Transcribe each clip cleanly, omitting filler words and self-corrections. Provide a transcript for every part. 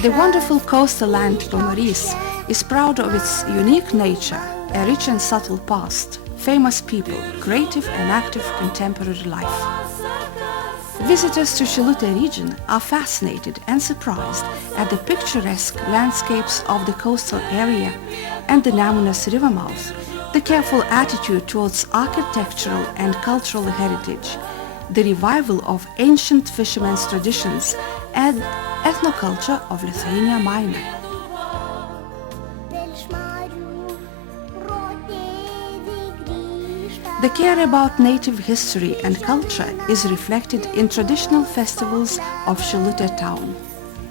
The wonderful coastal land Pamaris is proud of its unique nature, a rich and subtle past, famous people, creative and active contemporary life. Visitors to Silute region are fascinated and surprised at the picturesque landscapes of the coastal area and the Nemunas river mouth, the careful attitude towards architectural and cultural heritage, the revival of ancient fishermen's traditions, and ethnoculture of Lithuania Minor. The care about native history and culture is reflected in traditional festivals of Silute town.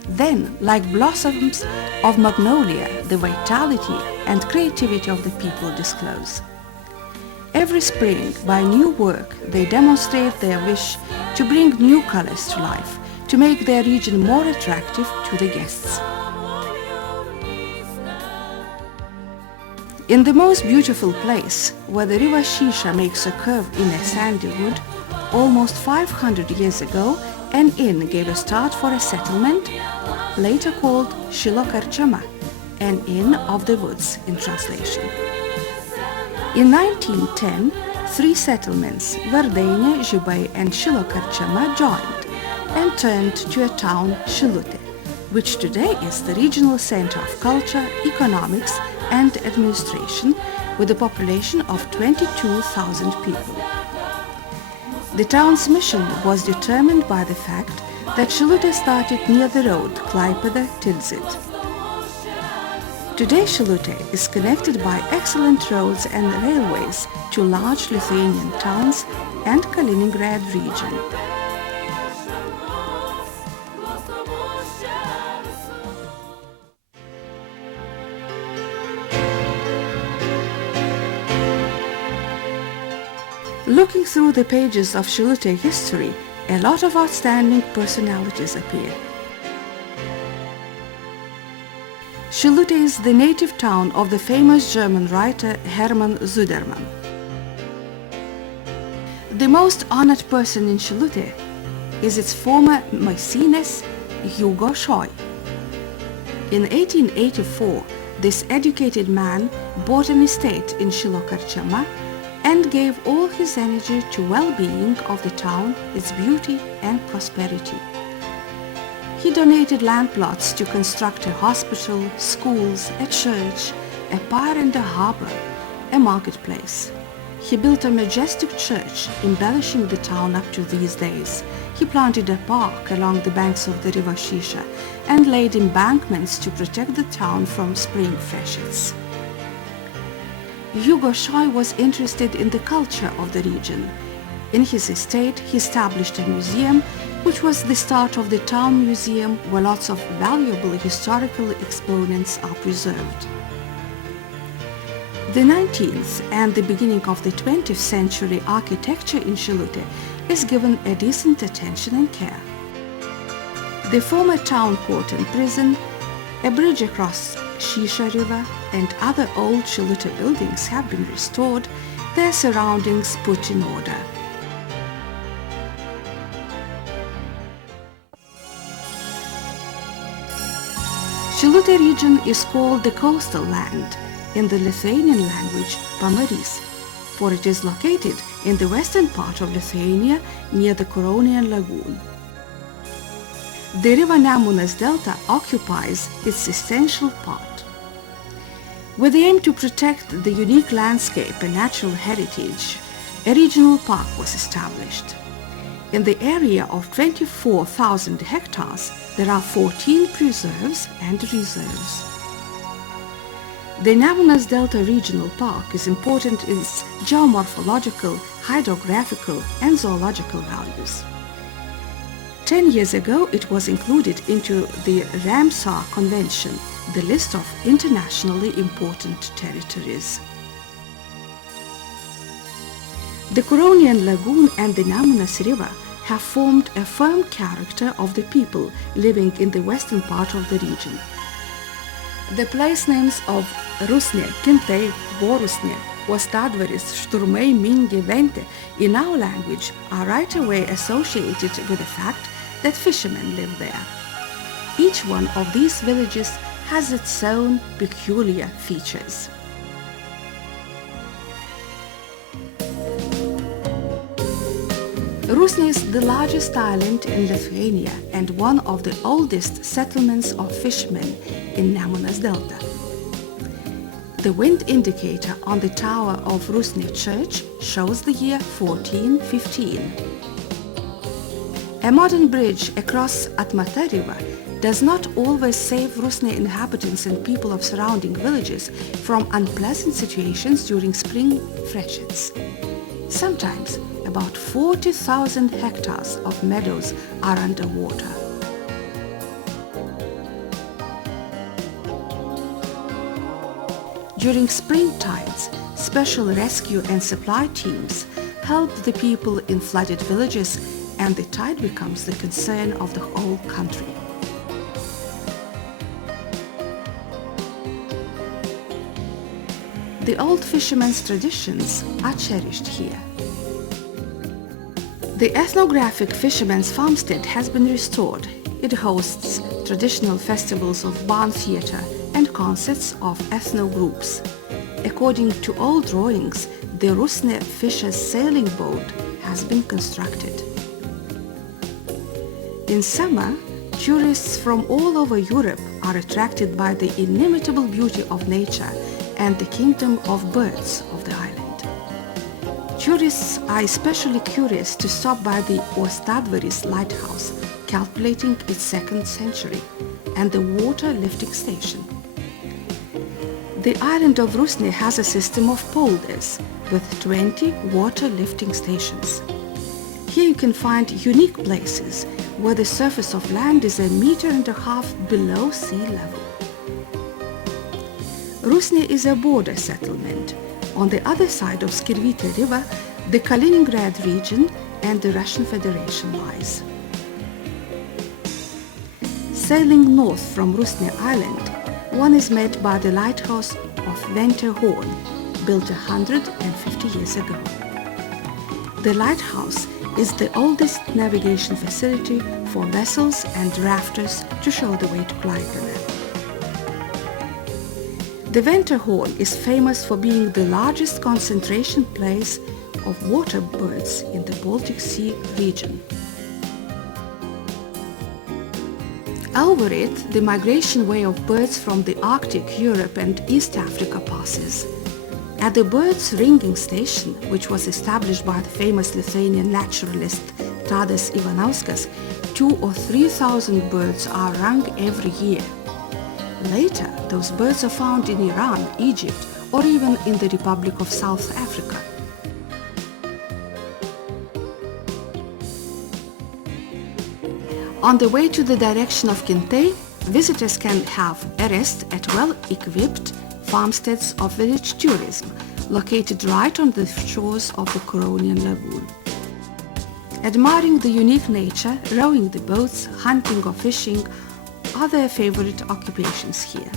Then, like blossoms of magnolia, the vitality and creativity of the people disclose. Every spring, by new work, they demonstrate their wish to bring new colors to life, to make their region more attractive to the guests. In the most beautiful place, where the river Shisha makes a curve in a sandy wood, almost 500 years ago, an inn gave a start for a settlement, later called Shilokarchama, an inn of the woods in translation. In 1910, three settlements, Verdainė, Žibai and Shilokarchama, joined and turned to a town, Silute, which today is the regional center of culture, economics and administration, with a population of 22,000 people. The town's mission was determined by the fact that Silute started near the road Klaipėda-Tilsit. Today Silute is connected by excellent roads and railways to large Lithuanian towns and Kaliningrad region. Looking through the pages of Silute history, a lot of outstanding personalities appear. Silute is the native town of the famous German writer Hermann Sudermann. The most honored person in Silute is its former Mæcenas, Hugo Scheu. In 1884, this educated man bought an estate in Shilokarchama and gave all his energy to well-being of the town, its beauty and prosperity. He donated land plots to construct a hospital, schools, a church, a pier and a harbor, a marketplace. He built a majestic church, embellishing the town up to these days. He planted a park along the banks of the river Shisha and laid embankments to protect the town from spring freshets. Hugo Scheu was interested in the culture of the region. In his estate, he established a museum, which was the start of the town museum, where lots of valuable historical exponents are preserved. The 19th and the beginning of the 20th century architecture in Silute is given a decent attention and care. The former town court and prison, a bridge across Shisha River, and other old Silute buildings have been restored, their surroundings put in order. Silute region is called the coastal land, in the Lithuanian language Pamaris, for it is located in the western part of Lithuania near the Curonian Lagoon. The river Nemunas delta occupies its essential part. With the aim to protect the unique landscape and natural heritage, a regional park was established. In the area of 24,000 hectares, there are 14 preserves and reserves. The Nemunas Delta Regional Park is important in its geomorphological, hydrographical and zoological values. 10 years ago, it was included into the Ramsar Convention, the list of internationally important territories. The Curonian Lagoon and the Nemunas River have formed a firm character of the people living in the western part of the region. The place names of Rusnė, Kintai, Borusnė, Uostadvaris, Šturmai, Mingi, Vente in our language are right away associated with the fact that fishermen live there. Each one of these villages has its own peculiar features. Rusnė is the largest island in Lithuania and one of the oldest settlements of fishermen in Nemunas Delta. The wind indicator on the tower of Rusnė Church shows the year 1415. A modern bridge across Atmata River does not always save Rusnė inhabitants and people of surrounding villages from unpleasant situations during spring freshets. Sometimes, about 40,000 hectares of meadows are underwater. During spring tides, special rescue and supply teams help the people in flooded villages, and the tide becomes the concern of the whole country. The old fishermen's traditions are cherished here. The ethnographic fishermen's farmstead has been restored. It hosts traditional festivals of barn theatre and concerts of ethno groups. According to old drawings, the Rusnė fishers' sailing boat has been constructed. In summer, tourists from all over Europe are attracted by the inimitable beauty of nature and the kingdom of birds of the island. Tourists are especially curious to stop by the Ostadvaris lighthouse, calculating its 2nd century, and the water lifting station. The island of Rusnė has a system of polders with 20 water lifting stations. Here you can find unique places where the surface of land is 1.5 meters below sea level. Rusnė is a border settlement. On the other side of Silute River, the Kaliningrad region and the Russian Federation lies. Sailing north from Rusnė Island, one is met by the lighthouse of Venterhorn, built 150 years ago. The lighthouse is the oldest navigation facility for vessels and rafters to show the way to Klaipėda. The Venterhorn is famous for being the largest concentration place of water birds in the Baltic Sea region. Over it, the migration way of birds from the Arctic, Europe and East Africa passes. At the birds' ringing station, which was established by the famous Lithuanian naturalist Tadas Ivanauskas, 2,000 or 3,000 birds are rung every year. Later, those birds are found in Iran, Egypt, or even in the Republic of South Africa. On the way to the direction of Kintei, visitors can have a rest at well-equipped farmsteads of village tourism, located right on the shores of the Curonian Lagoon. Admiring the unique nature, rowing the boats, hunting or fishing are their favorite occupations here.